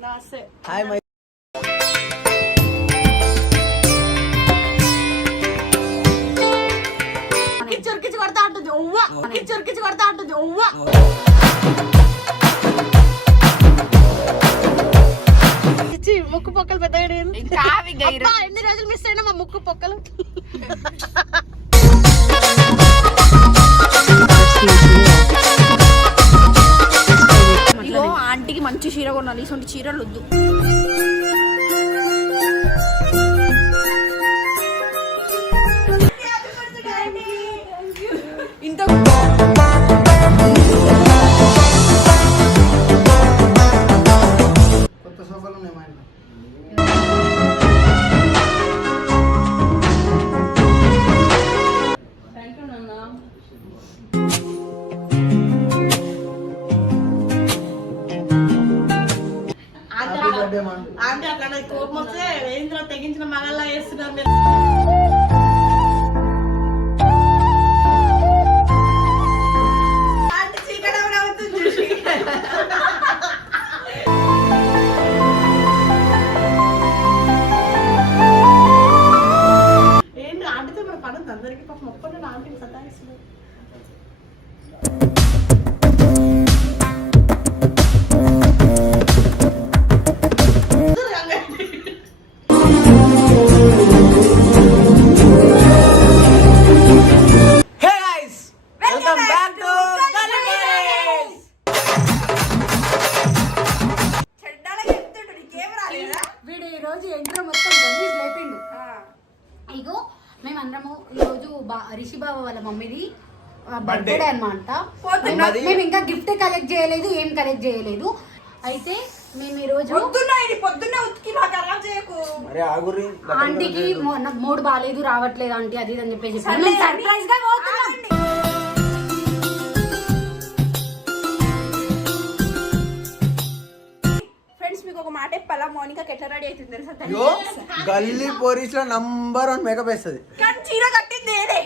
Hi my చురికించి కొడతా ఉంటుంది చురికించి కొడతా ఉంటుంది ముక్కు పొక్కలు పెద్దగా ఎన్ని రోజులు మిస్ అయినా మా ముక్కు పొక్కలు. ఇగో ఆంటీకి మంచి చీర కొన్నాను, ఇటువంటి చీరలు వద్దు. ఇంత కొత్త సోఫాలు ఉన్నాయి మా ఇంట్లో. అంటే అక్కడ కోపం వస్తే ఏంద్ర తెగించిన మగల్లా వేస్తున్నారు మీరు. ఏంటి ఆంటీతో మన పడుతుంది అందరికి పాపం ఒక్కడే ఆంటీని సతాయిస్తున్నారు. ఇగో మేమందరము ఈరోజు రిషి బాబా వాళ్ళ మమ్మీది బర్త్డే అనమాట. మేము ఇంకా గిఫ్ట్ కలెక్ట్ చేయలేదు, ఏం కలెక్ట్ చేయలేదు. అయితే మేము ఈరోజు ఆంటీకి నాకు మూడు బాగాలేదు రావట్లేదు ఆంటీ అది అని చెప్పేసి సర్ప్రైజ్ గా మోనికాకి ఎట్లా రెడీ అవుతుంది తెలుసా? గల్లీ పోరీస్ లో నంబర్ 1 మేకప్ వేస్తుంది. చీర కట్టింది నేనే.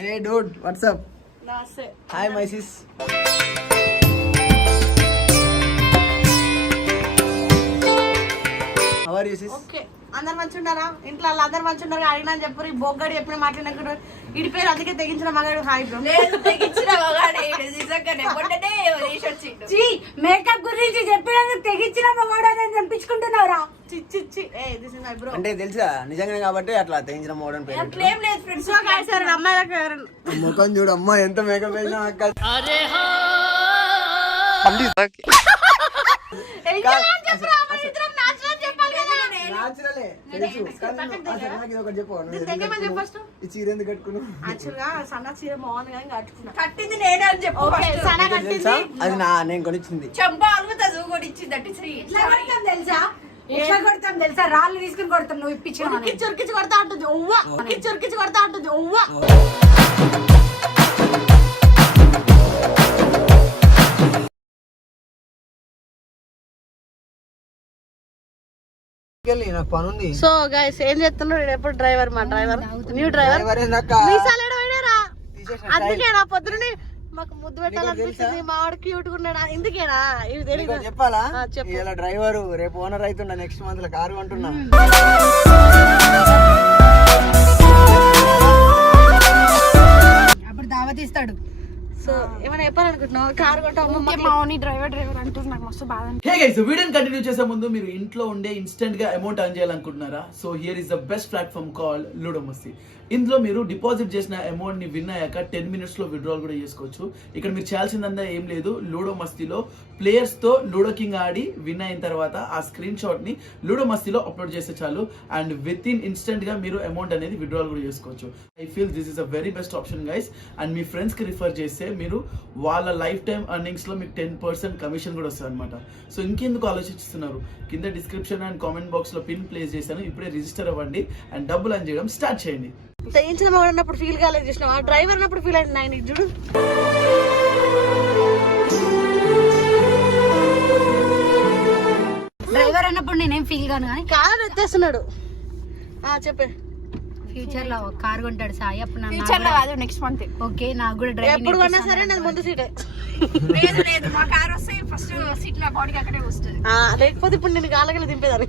Hey dude what's up. Hi my sis. How are you sis? Okay అందరు మంచి ఉన్నారా? ఇంట్లో అందరు మంచి ఉన్నారు. అడిగినా చెప్పరు, ఈ బొగ్గడు చెప్పిన మాట్లాడిన ఇడి పేరు అందుకే తెగించిన మగాడు. Hi bro. తెగించిన మగాడు మేకప్ గురించి చెప్పినందుకు తెగించిన మగాడు అని చంపించుకుంటున్నావురా. అంటే తెలుసా నిజంగానే కాబట్టి అట్లా తెగించిన మోడల్ పేరు. అట్లేం లేదు ఫ్రెండ్స్. అమ్మాయిలకు ముఖం చూడు అమ్మా ఎంత మేకప్ వేసినా అక్క. ఈ చీర ఎందుకు కట్టుకున్నావు? సన్న చీర బాగుంది కానీ కట్టుకున్నా. కట్టింది నేనే అని చెప్పు. అది నేను కొనిచ్చింది. చెంపా అరుగుతుంది కొనిచ్చింది. తెలుసా ఎట్లా కొడతాం తెలుసా? రాళ్ళు తీసుకుని కొడతాం. నువ్వు ఇప్పించు చురికించి కొడతా ఉంటుంది చురికించి కొడతా ఉంటుంది. నాకు పని ఉంది. సో గైస్ ఏం చేస్తున్నాడు ఎప్పుడు డ్రైవర్, మా డ్రైవర్ న్యూ డ్రైవర్. అందుకేనా పొద్దునే మాకు ముద్దు పెట్టాలనిపిస్తుంది. మా వాడు క్యూట్ గా ఉన్నాడు. ఇందుకేనా ఇవి తెలియదు చెప్పాలా? ఇలా డ్రైవర్ రేపు ఓనర్ అవుతున్నా. నెక్స్ట్ మంత్ లో కారు అంటున్నా. అప్పుడు దావత్ ఇస్తాడు. సో ఏమైనా చెప్పాలనుకుంటున్నావు? కారు కొంటావు డ్రైవర్ అంటుంది. నాకు మస్తు బాధ. హే గైస్, వీడియోని కంటిన్యూ చేసే ముందు మీరు ఇంట్లో ఉండే ఇన్స్టెంట్ గా అమౌంట్ ఎర్న్ చేయాలనుకుంటున్నారా? So here is the best platform call ludo మస్తీ. ఇందులో మీరు డిపాజిట్ చేసిన అమౌంట్ ని విన్ అయ్యాక 10 minutes లో విత్డ్రాల్ కూడా చేసుకోవచ్చు. ఇక్కడ మీరు చేయాల్సిందంతా ఏం లేదు, లూడో మస్తీలో ప్లేయర్స్ తో లూడో కింగ్ ఆడి విన్ అయిన తర్వాత ఆ స్క్రీన్ షాట్ ని లూడో మస్తీలో అప్లోడ్ చేస్తే చాలు. అండ్ విత్ ఇన్ ఇన్స్టెంట్ గా మీరు అమౌంట్ అనేది విత్డ్రాల్ కూడా చేసుకోవచ్చు. I feel this is a very best option guys. And me friends కి రిఫర్ చేస్తే మీరు వాళ్ళ లైఫ్ టైమ్ ఎర్నింగ్స్ లో మీకు 10% కమిషన్ కూడా వస్తుంది అనమాట. సో ఇంకెందుకు ఆలోచిస్తున్నారు? కింద డిస్క్రిప్షన్ అండ్ కామెంట్ బాక్స్ లో పిన్ ప్లేస్ చేశాను. ఇప్పుడే రిజిస్టర్ అవ్వండి అండ్ డబ్బులు ఎర్న్ చేయడం స్టార్ట్ చేయండి. తెగించిన మగాడు అన్నప్పుడు ఫీల్ కాలేదు చూసినా, డ్రైవర్ అన్నప్పుడు ఫీల్ అయింది. ఆయన చూడు డ్రైవర్ అన్నప్పుడు నేనేం ఫీల్ కాను కానీ కారు ఎత్తేస్తున్నాడు. చెప్పే ఫ్యూచర్ లో కార్ కొంటాడు సాయి అప్పుడు ఫ్యూచర్ లో కాదు నెక్స్ట్ మంత్. ఓకే నాకు కూడా డ్రైవింగ్ ఎప్పుడు కొన్నా సరే నాది ముందు సీటే. లేదు లేదు మా కార్ వస్తే ఫస్ట్ సీట్ లో బాడీకి అక్కడే వస్తుంది. లేకపోతే ఇప్పుడు నేను గాలగల దింపేదాన్ని.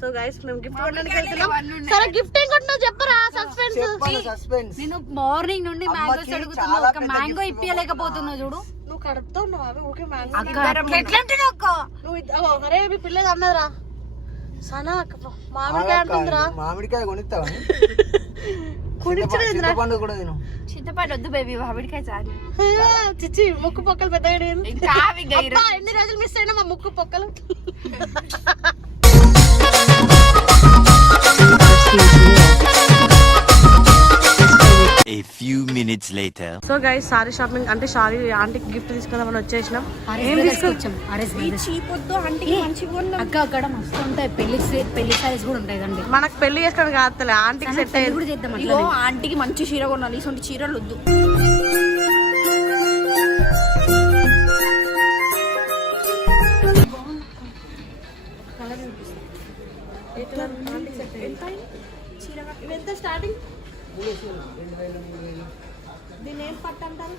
సో గైస్ మేము గిఫ్ట్ కొనడానికి వెళ్తున్నాం. సరే గిఫ్ట్ ఏం కొంటున్నావు చెప్పరా? సస్పెన్స్. నేను మార్నింగ్ నుండి మ్యాంగోస్ అడుగుతున్నా, ఒక మ్యాంగో ఇప్పియలేకపోతున్నావు చూడు. నువ్వు కడుపుతున్నావు అవి ఊకే మ్యాంగో. నువ్వు అరే మీ పిల్లది అన్నదిరా సనా మామిడికాయ అంటుందిరా. మామిడికాయ కొనిస్తావా? కొనిచ్చలేదురా. పండు కూడా తిను. చింతపండు వద్దు బేబీ, మామిడికాయ చాలు. చిచ్చి ముక్కు పొక్కలు పెద్దగా ఎన్ని రోజులు మిస్ అయినా మా ముక్కు పొక్కలు. A few minutes later. So guys sorry shopping అంటే సారీ ఆంటీకి గిఫ్ట్ తీసుకుందామని వచ్చేసినాం. ఏం తీసుకొచ్చాం? అక్క అక్కడ మస్తు ఉంటాయి, పెళ్లి సైజ్ కూడా ఉంటాయి కండి. మనకు పెళ్లి చేసుకోవడం కాదు, ఆంటీకి సెట్ అయ్యి కూడా చేద్దాం. ఇగో ఆంటీకి మంచి చీర కొనాలి, ఇటువంటి చీరలు వద్దు. ఎంత స్టార్టింగ్? దీని ఏం పట్టు అంటారు?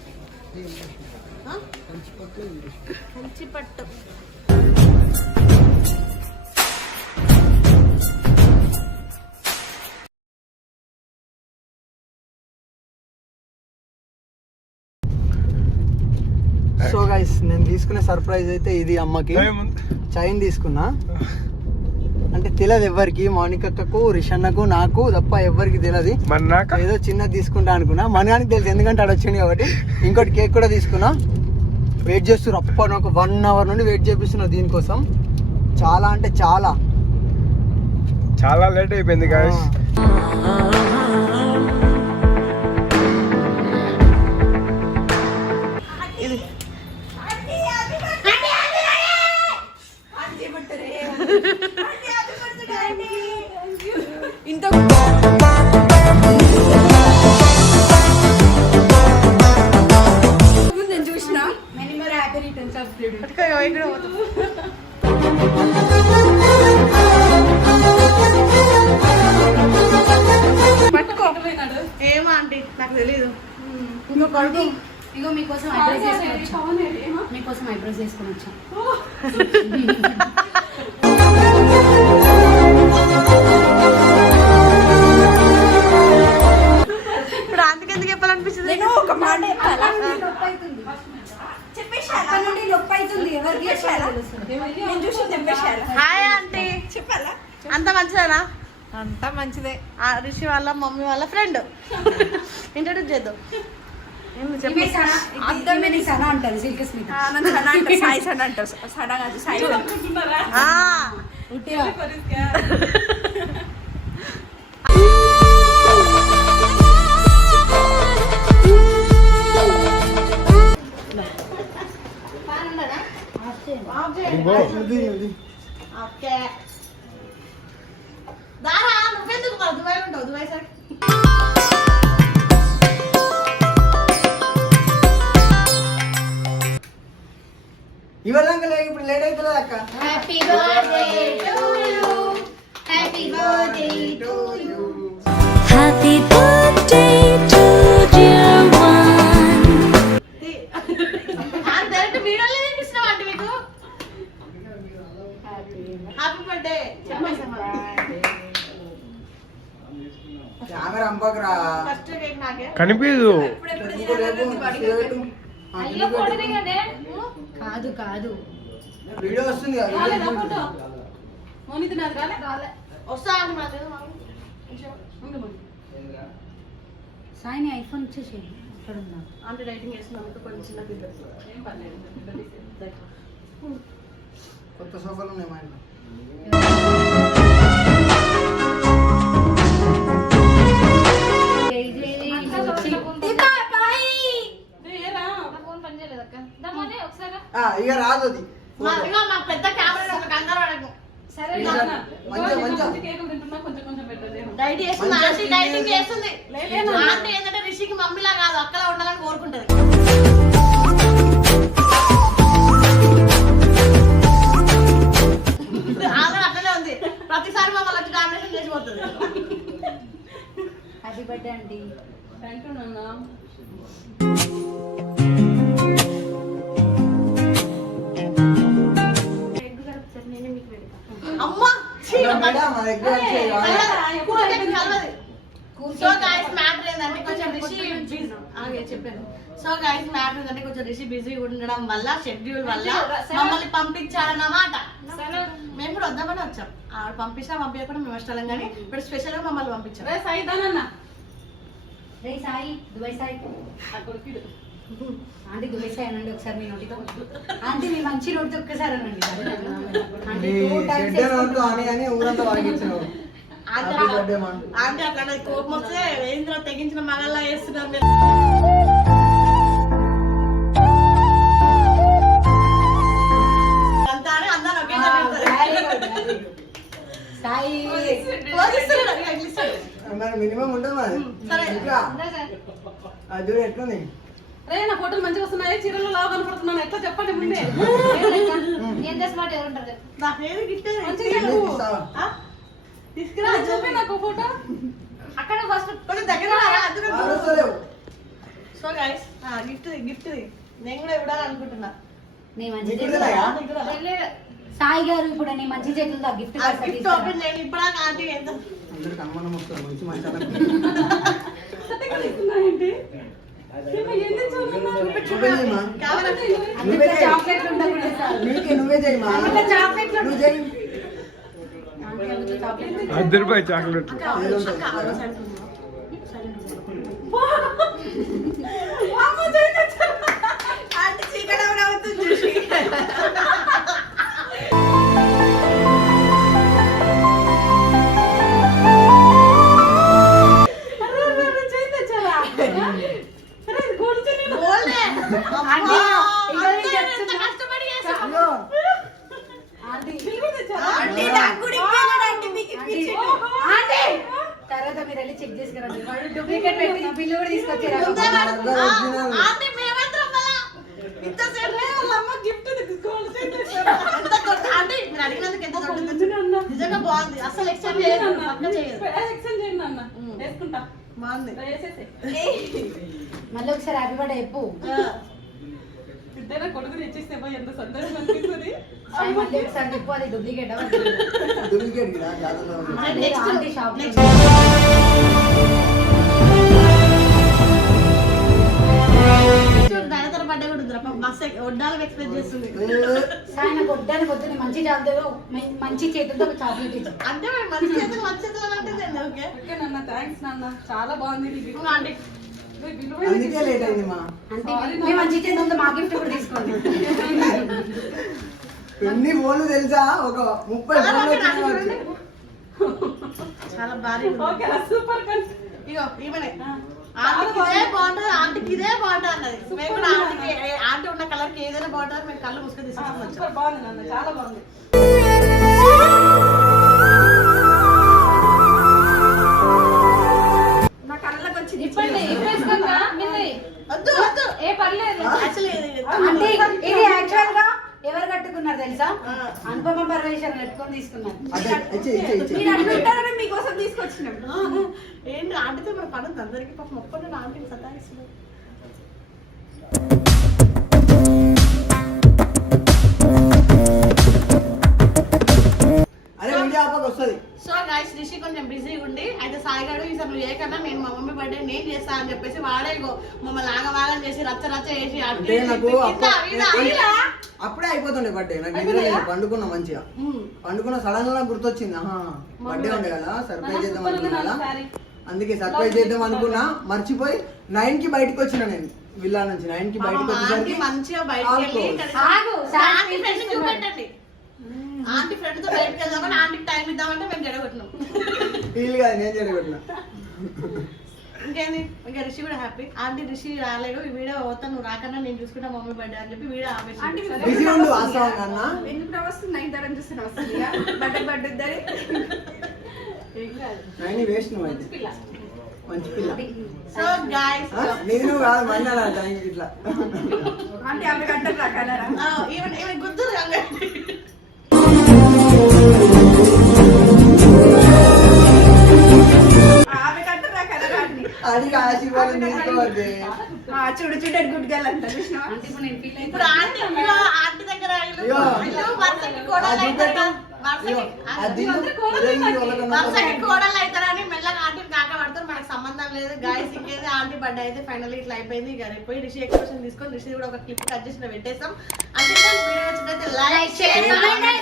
కంచి పట్టు. సో గైస్ నేను తీసుకునే సర్ప్రైజ్ అయితే ఇది. అమ్మకి చైన్ తీసుకున్నా. అంటే తెలియదు ఎవ్వరికి, మౌనికక్కకు, రిషన్నకు, నాకు తప్ప ఎవ్వరికి తెలియదు. ఏదో చిన్నది తీసుకుంటా అనుకున్నా. మనగానికి తెలుసు ఎందుకంటే ఆడ వచ్చింది కాబట్టి. ఇంకోటి కేక్ కూడా తీసుకున్నా. వెయిట్ చేస్తున్నారు అప్ప, నాకు 1 hour నుండి వెయిట్ చేపిస్తున్నా దీనికోసం. చాలా అంటే చాలా లేట్ అయిపోయింది గాయ్స్. ఇంత నేను చూసిన పట్టుకో. ఏమో ఆంటీ నాకు తెలీదు. ఇగో మీకోసం ఐబ్రోస్ చేసుకొని వచ్చా. మీకోసం ఐబ్రోస్ చేసుకొని వచ్చా. ఇప్పుడు ఆంటీకి ఎందుకు చెప్పాలనిపిస్తుంది? నేను ఒక మాట చెప్పాలా? నేను చూసి చెప్పేసాను. Hi aunty. చెప్పాలా? అంత మంచిదేనా? అంతా మంచిదే. రిషి వాళ్ళ మమ్మీ వాళ్ళ ఫ్రెండ్. ఇంట్రడ్యూస్ చేద్దాం. అర్థమే సనా అంటారు సిల్క్ స్మిత. నన్ను సనా అంటారు, సాయి సనా అంటారు. సనా కాదు సాయి. నువ్వెందుకు దుబాయ్ ఉంటావు? దుబాయ్ సార్ ఇవాళ ఇప్పుడు లేట్ అవుతుంది అక్క. Happy birthday to you, happy birthday to you, happy birthday to dear one. Direct వీడియోలో చూపిస్తున్నాం అంటే మీకు. Happy birthday. కెమెరా అంపకరా. ఫస్ట్ కేక్ నాకే. కనిపించదు. కాదు కాదు వీడియో వస్తుంది కదా. వస్తా అని మాకు సాయిని ఐఫోన్ ఇచ్చేసి అక్కడ ఉన్నా. అంటే రైటింగ్ వేస్తున్నాం కొంచెం చిన్న పిల్లలు. ఏం పర్లేదు. కొత్త సోఫాలు ఉన్నాయి మా ఇంట్లో. ఇక రాదు అది. మా పెద్ద కెమెరా ఒక కంగారు పడకు. డైట్ చేస్తుంది ఆంటీ, డైటింగ్ చేస్తుంది. ఆంటీ ఏంటంటే రిషికి మమ్మీలా కాదు అక్కలా ఉండాలని కోరుకుంటది. థ్యాంక్ యూ నాన్న. అమ్మా మా దగ్గర వచ్చేది కాదు. సో గైస్ మ్యాటర్ ఏంటంటే కొంచెం చెప్పాను. సో గైస్ మ్యాటర్ ఏంటంటే కొంచెం రిషి బిజీ ఉండడం వల్ల షెడ్యూల్ వల్ల మమ్మల్ని పంపించాలన్నమాట. మేము కూడా వద్దామని వచ్చాం. ఆవిడ పంపించినా పంపించకుండా మేము ఇష్టం కానీ ఇప్పుడు స్పెషల్ గా మమ్మల్ని పంపించాం. రే Sai Dubai Sai aunty Dubai Sai అనండి ఒకసారి మీ నోటితో. ఆంటీ మీ మంచి నోటితో ఒక్కసారి అనండి. ఆంటీ 2 times అని ఊరంతా వాగించావు. అంటే అక్కడ కోపం వస్తే ఏంద్ర తెగించిన మగల్లా వేస్తున్నాం. అంతా అని అందరూ ఒకే సాయి మరి మినిమం ఉంటుంది మరి. అది చూడు ఎట్లుంది. రే నా ఫోటోలు మంచిగా వస్తున్నాయి, చీరలు లావు కనపడుతున్నాను, ఎట్లా చెప్పండి ముందే. ఏం చేస్తున్నమాట ఎవరుంటారు నా పేరు గిట్టే తీసుకురా చూపి నాకు ఫోటో. అక్కడ ఫస్ట్ కొంచెం దగ్గర సో గైస్ గిఫ్ట్ నేను కూడా ఇవ్వాలనుకుంటున్నా. నీ మంచి సాయి గారు ఇప్పుడు నీ మంచి చేతులతో గిఫ్ట్ గిఫ్ట్ ఓపెన్ నేను ఇప్పుడు ఆంటీ ఎంత అందరికి అనుమానం వస్తుంది. మంచి మంచి చాక్లెట్ నువ్వే చేయి మా. నువ్వు చేయి. ₹10 చాక్లెట్. తర్వాత మీరు వెళ్ళి చెక్ చేసుకురండి. డూప్లికేట్ పెట్టి బిల్లు కూడా తీసుకొచ్చారు. నిజంగా బాగుంది. అసలు ఎక్స్చేంజ్ చేయను. మళ్ళీ ఒకసారి హ్యాపీ బర్త్డే చెప్పు. కొడుకుని ఇచ్చేస్తే ఎంత సంతోషం అనిపిస్తుంది. మళ్ళీ ఒకసారి చెప్పు అది డూప్లికేట్ షాప్. బర్త్డే కూడా మస్తు వడ్డాలకు ఎక్స్ప్రెస్ చేస్తుంది. సాయన వడ్డానికి వద్దు మంచి జాబ్ మంచి చేతులతో ఒక చాక్లెట్ ఇచ్చి అంటే మంచి చేతులు మంచి చేతులు అంటే ఓకే ఓకే నాన్న థ్యాంక్స్ నాన్న చాలా బాగుంది. ఆంటీ అందుకే లేట్ అయింది మా. అంటే మంచి చేతులతో మా గిఫ్ట్ కూడా తీసుకోండి. ఎన్ని ఫోన్లు తెలుసా? ఒక 30 ఫోన్లు. చాలా భారీ ఓకే సూపర్ ఇగో ఈమెనే ఆంటీకి ఇదే బాగుంటుంది, ఆంటీకి ఇదే బాగుంటుంది అన్నది. మేము కూడా ఆంటీకి ఆంటీ ఉన్న కలర్ కి ఏదైనా బాగుంటుంది మేము కళ్ళు ముసుకొని తీసుకొచ్చాం. సూపర్ బాగుంది నాన్న చాలా బాగుంది. నా కళ్ళకి వచ్చి ఇప్పండి ఇప్పేసుకోంగా మిల్లి వద్దు వద్దు ఏ పర్లేదు. అంటే ఇది యాక్చువల్ గా ఎవరు కట్టుకున్నారు తెలుసా? అనుపమ పరమేశ్వర్ కట్టుకొని తీసుకున్నారు. మీకోసం తీసుకొచ్చినాం. ఏంటి ఆంటీతో మన పనుంది అందరికి పాపం ఒక్కడే ఆంటీని సతాయిస్తున్నాం. సో గైస్ రిషి కొంచెం బిజీగా ఉండి అయితే సాయిగాడు ఈసారి నువ్వు ఏకన్నా నేను మా మమ్మీ బర్త్డే నేను చేస్తా అని చెప్పేసి వాడే మమ్మల్ని ఆగవాగం చేసి రచ్చ చేసి అప్పుడే అయిపోతుండే బర్త్డే. నాకు నిద్ర పండుకున్నా మంచిగా పండుకున్న సడన్ గా గుర్తొచ్చింది. బర్త్డే ఉండే కదా సర్ప్రైజ్ చేద్దాం అనుకున్నా కదా, అందుకే సర్ప్రైజ్ చేద్దాం అనుకున్నా. మర్చిపోయి 9 కి బయటకు వచ్చిన నేను విల్లా నుంచి. 9 కి బయటకు వచ్చేసరికి మంచిగా బయటకు చూపెట్టండి. ఆంటీ ఫ్రెండ్ తో బయటకు వెళ్దామని ఆంటీకి టైం ఇద్దామంటే మేము జడగొట్టినాం. ఫీల్ కాదు నేను జడగొట్టినా. ఇంకేంది ఇంకా రిషి కూడా హ్యాపీ. ఆంటీ రిషి రాలేడు ఈ వీడియో అవుతా నువ్వు రాకన్నా నేను చూసుకుంటా మమ్మీ బర్త్డే అని చెప్పి వీడియో బిజీ ఉండు వాస్తవం అన్నా. ఎందుకు వస్తుంది 9 చూస్తున్నా వస్తుంది బర్త్డే వేస్ట్ నువ్వు అయితే మంచి పిల్ల. సో గైస్ నేను కాదు మళ్ళీ ఇట్లా ఆంటీ ఆమె గంటలు రాకలరా ఈవెన్ గుర్తు ఆమె గంటలు రాకలరా డాడీకి ఆశీర్వాదం తీసుకోవద్దు. చూడు చూడండి గుడ్ గర్ల్ అంట చూసినావా? ఇప్పుడు ఆంటీ ఆంటీ దగ్గర అయ్యో. వరుసకి కోడలు అవుతారా? వరుసకి కోడలు అవుతారని మెల్లగా ఆంటీని కాక పడతారు. మనకు సంబంధం లేదు గాయస్. ఇంకేది ఆంటీ బర్త్డే అయితే ఫైనల్ ఇట్లా అయిపోయింది. ఇక రేపు పోయి రిషి ఎక్స్ప్రెషన్ తీసుకొని రిషి కూడా ఒక క్లిప్ కట్ చేసి పెట్టేస్తాం. అంటే వీడియో నచ్చినట్లయితే లైక్ చేయండి.